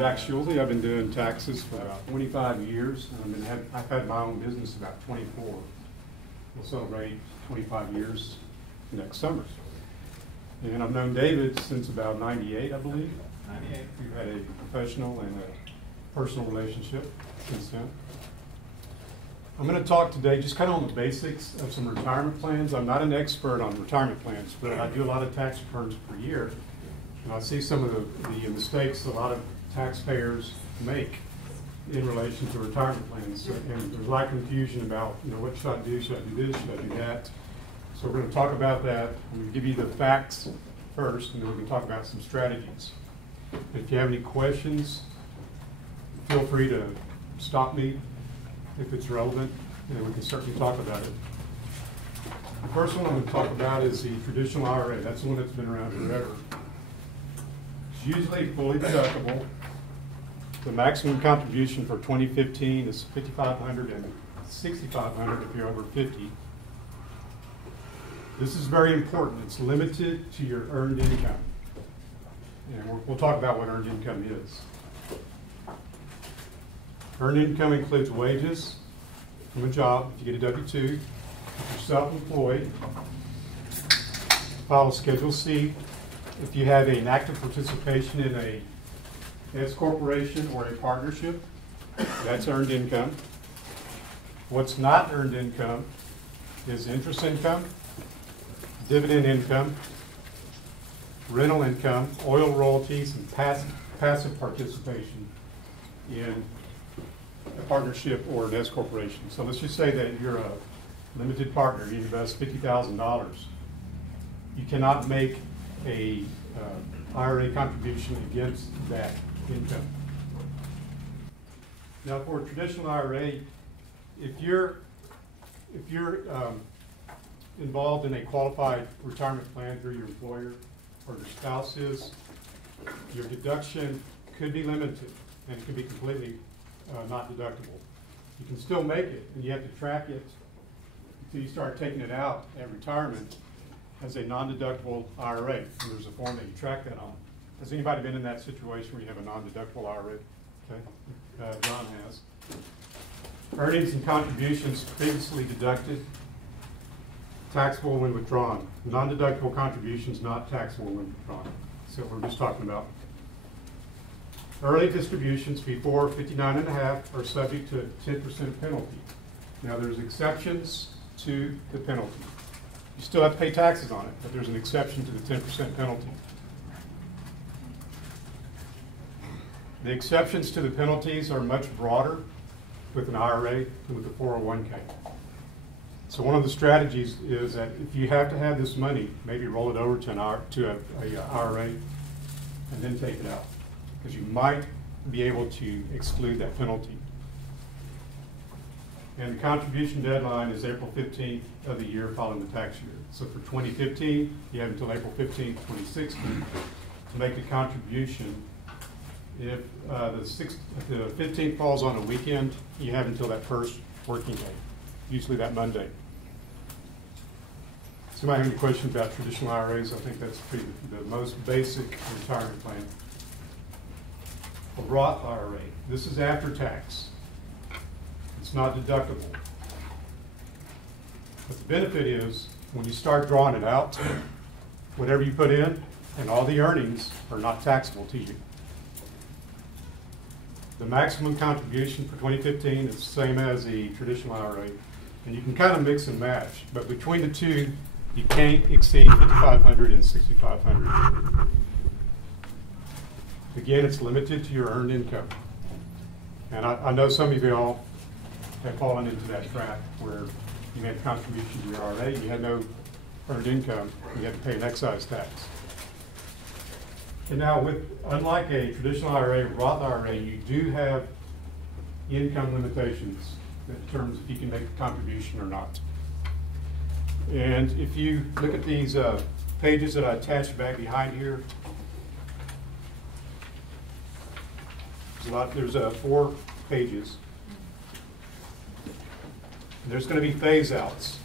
Jack Schulze. I've been doing taxes for about 25 years. I've had my own business about 24. We'll celebrate 25 years next summer. And I've known David since about 98, I believe. 98. We've had a professional and a personal relationship since then. I'm going to talk today just kind of on the basics of some retirement plans. I'm not an expert on retirement plans, but I do a lot of tax returns per year. And I see some of the mistakes a lot of taxpayers make in relation to retirement plans. And there's a lot of confusion about, what should I do? Should I do this? Should I do that? So we're going to talk about that. I'm going to give you the facts first, and then we're going to talk about some strategies. If you have any questions, feel free to stop me if it's relevant, and we can certainly talk about it. The first one I'm going to talk about is the traditional IRA. That's the one that's been around forever. It's usually fully deductible. The maximum contribution for 2015 is $5,500 and $6,500 if you're over 50. This is very important. It's limited to your earned income. And we'll talk about what earned income is. Earned income includes wages from a job, if you get a W-2. If you're self-employed, file a Schedule C. If you have an active participation in a S corporation or a partnership, that's earned income. What's not earned income is interest income, dividend income, rental income, oil royalties, and passive participation in a partnership or an S corporation. So let's just say that you're a limited partner, you invest $50,000. You cannot make a IRA contribution against that income. Now, for a traditional IRA, if you're involved in a qualified retirement plan through your employer or your spouse is, your deduction could be limited and it could be completely not deductible. You can still make it, and you have to track it until you start taking it out at retirement as a non-deductible IRA. And there's a form that you track that on. Has anybody been in that situation where you have a non-deductible IRA? Okay, John has. Earnings and contributions previously deducted, taxable when withdrawn. Non-deductible contributions not taxable when withdrawn. So we're just talking about early distributions before 59.5 are subject to a 10% penalty. Now there's exceptions to the penalty. You still have to pay taxes on it, but there's an exception to the 10% penalty. The exceptions to the penalties are much broader with an IRA than with a 401k. So one of the strategies is that if you have to have this money, maybe roll it over to an IRA and then take it out, because you might be able to exclude that penalty. And the contribution deadline is April 15th of the year following the tax year. So for 2015, you have until April 15th, 2016 to make the contribution. If the 15th falls on a weekend, you have until that first working day, usually that Monday. Somebody have any questions about traditional IRAs? I think that's the most basic retirement plan. A Roth IRA, this is after tax. It's not deductible. But the benefit is when you start drawing it out, whatever you put in and all the earnings are not taxable to you. The maximum contribution for 2015 is the same as the traditional IRA. And you can kind of mix and match, but between the two, you can't exceed $5,500 and $6,500. Again, it's limited to your earned income. And I know some of you all have fallen into that trap where you made a contribution to your IRA, you had no earned income, you had to pay an excise tax. And now, unlike a traditional IRA, Roth IRA, you do have income limitations in terms of if you can make a contribution or not. And if you look at these pages that I attached back behind here, there's 4 pages. There's going to be phase outs.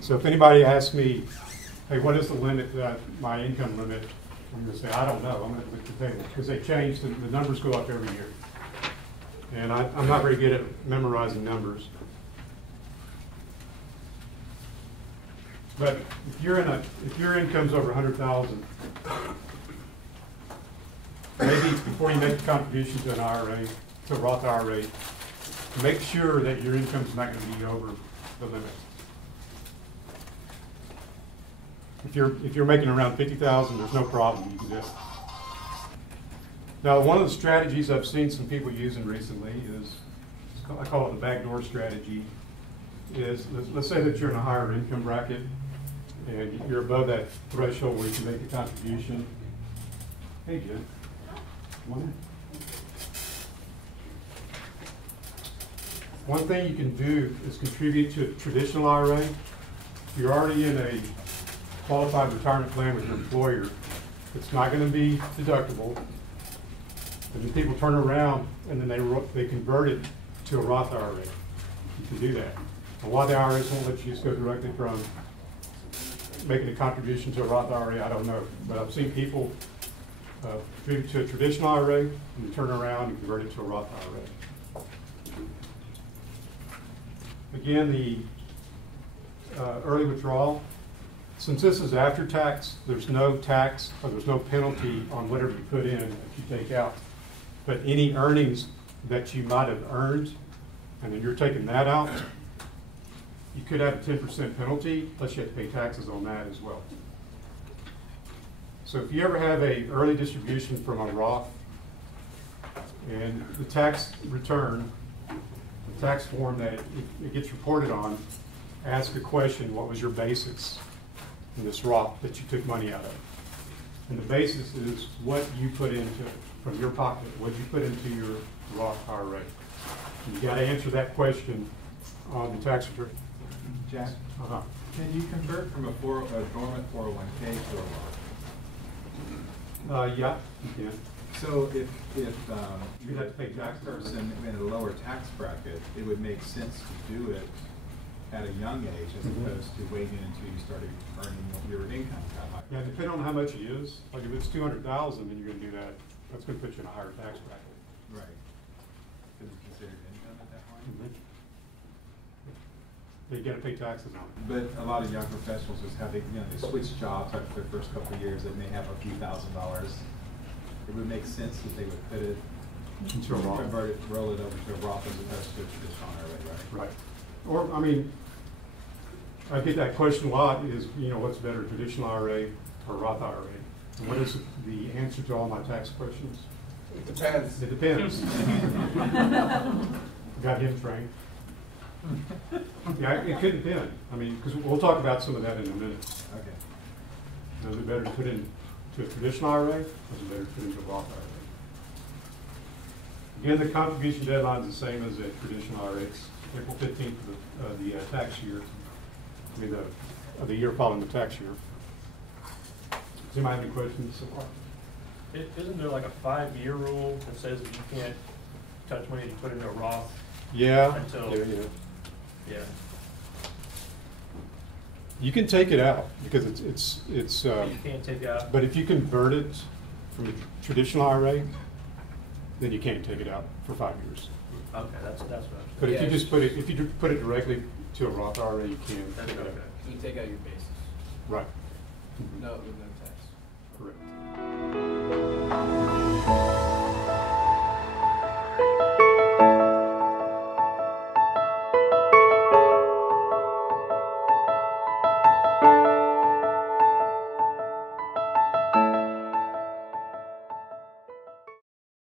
So if anybody asks me, hey, what is the limit, my income limit I'm gonna say, I don't know, I'm gonna look at the table, because they change, the numbers go up every year. And I'm not very good at memorizing numbers. But if your income's over 100,000, maybe before you make a contribution to an IRA, to a Roth IRA, make sure that your income's not going to be over the limit. If you're making around 50,000, there's no problem. You can do it. Now, one of the strategies I've seen some people using recently is, I call it the backdoor strategy, is let's say that you're in a higher income bracket and you're above that threshold where you can make a contribution. Hey, Jen. Come on in. One thing you can do is contribute to a traditional IRA. If you're already in a qualified retirement plan with your employer, it's not going to be deductible. And then people turn around and then they convert it to a Roth IRA. You can do that. And why the IRS won't let you just go directly from making a contribution to a Roth IRA, I don't know. But I've seen people contribute to a traditional IRA and then turn around and convert it to a Roth IRA. Again, the early withdrawal. Since this is after tax, there's no tax or there's no penalty on whatever you put in that you take out. But any earnings that you might have earned, and then you're taking that out, you could have a 10% penalty, plus you have to pay taxes on that as well. So if you ever have a early distribution from a Roth, and the tax return, the tax form that it gets reported on, ask a question, what was your basis in this Roth that you took money out of? And the basis is what you put into it from your pocket, what you put into your Roth IRA. And you got to answer that question on the tax return. Jack, can you convert from a dormant 401k to a Roth? Yeah, you can. So if you'd have to pay tax person in a lower tax bracket, it would make sense to do it at a young age as opposed to waiting until you started earning your income got higher. Yeah, depending on how much it is. Like if it's 200,000, then you're going to do that. That's going to put you in a higher tax bracket. Right. Is it considered income at that point? You got to pay taxes on it. But a lot of young professionals just have, they switch jobs after their first couple of years. They may have a few $1,000s. It would make sense that they would put it into a Roth, convert it, roll it over to a Roth as opposed to a traditional IRA, right? Right. Or, I mean, I get that question a lot is, what's better, traditional IRA or Roth IRA? And what is the answer to all my tax questions? It depends. It depends. Got him trained. Yeah, it could depend. I mean, because we'll talk about some of that in a minute. Okay. Is it better to put into a traditional IRA, or is it better to put into a Roth IRA? Again, the contribution deadline is the same as a traditional IRA. It's April 15th of the tax year. I mean, of the year following the tax year. Does anybody have any questions so far? Isn't there like a 5-year rule that says that you can't touch money to put into a Roth? Yeah. Until, yeah. You can take it out because it's you can't take it out. But if you convert it from a traditional IRA, then you can't take it out for 5 years. Okay, that's what I was But saying. if you just put it directly to a Roth IRA, you can. That's take it out. okay. You take out your basis. Right. No, with no tax. Correct.